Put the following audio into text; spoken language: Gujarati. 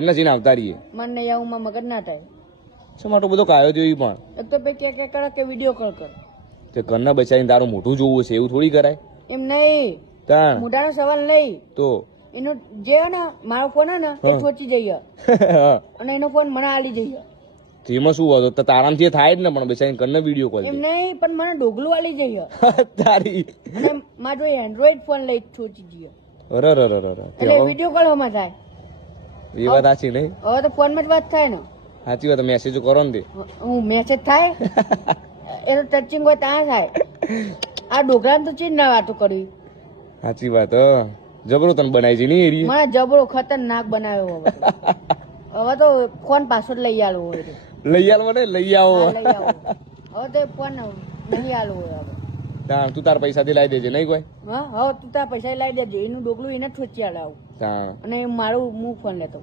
નથી આવતા રહીએ મન નહીં આવું માં મગજ ના થાય શું માટો બધો કાયો થયો ઈ પણ એક તો પે કે કરે કે વિડિયો કોલ કર તે ઘરના બચારીને તારું મોઢું જોવું છે એવું થોડી કરાય એમ નહીં તાણ મોઢાનો સવાલ નહીં તો એનો જે હે ને મારો ફોન હે ને એ છોચી જઈએ અને એનો ફોન મને આલી જઈએ તેમાં શું હતો તારામથી થાય જ ને પણ બચારીને ઘરના વિડીયો કોલ એમ નહીં પણ મને ડોગલું આલી જઈએ તારી અને મારો એન્ડ્રોઈડ ફોન લઈ છોચી જઈએ અરે એટલે વિડિયો કોલ હમાં થાય એ વાત સાચી નહીં હવે તો ફોન માં જ વાત થાય ને સાચી વાત મેસેજો કરો ને તે હું મેસેજ થાય એ તો ટચિંગ હોય ત્યાં થાય આ ડોગરા તો ચીજ ના વાતો કરી સાચી વાત જબરો તને બનાવી છે ને એરી મને જબરો ખતરનાક બનાવ્યો હવે હવે તો ફોન પાછો લઈ આલવો હોય લઈ આવો ને લઈ આવો લઈ આવો હવે તો ફોન નહીં આલવો હોય હવે તાણ તું તાર પૈસાથી લાવી દેજે નહીં કોઈ હા હવે તું તાર પૈસા લાવી દેજો એનું ડોગલું એને ઠોચી આલાવું તાણ અને મારું હું ફોન લેતો